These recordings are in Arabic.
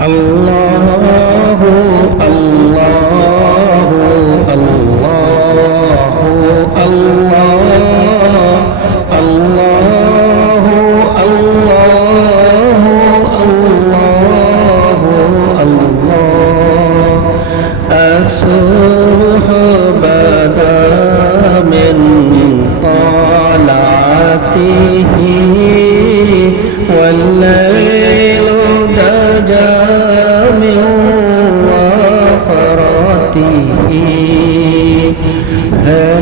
আল্লাহু আল্লাহু আল্লাহু আল্লাহ আল্লাহু আল্লাহু আল্লাহু আল্লাহ الصبح بدا من طلعته والليل دجى من وفرته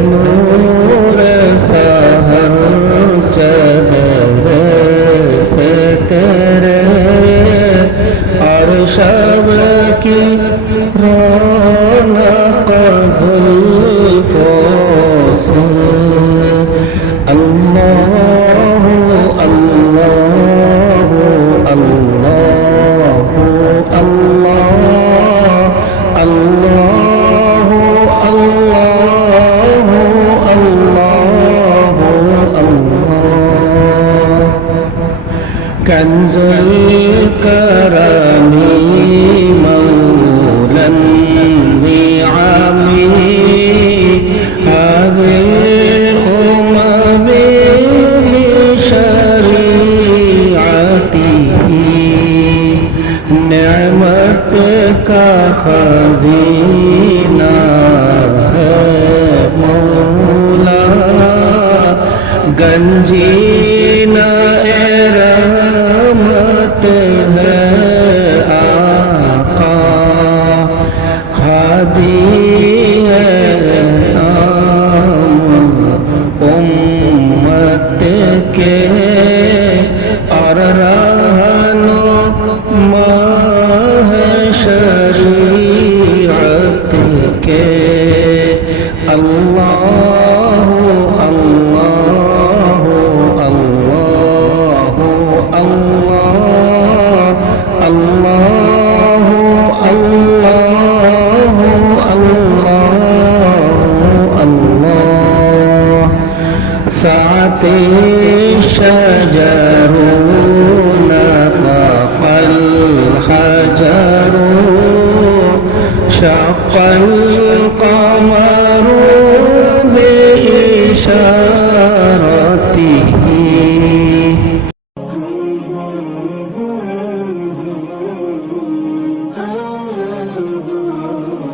نور سحر چہر سے تیرے اور شب کی رونق زلفوں سے اللہ اللہ اللہ اللہ اللہ اللہ اللہ کنز الکرم مولا النعم هذه الأمم بشريعته نعمت کا خزینہ ہے مولا گنجینہ رحمت ہے آقا ہادی ہے امت کے اور رہنما ہے شریعت کے اللہ اللہ اللہ اللہ اللہ اللہ اللہ اللہ ساعتی شجر نطق الحجر شق القمر بإشارة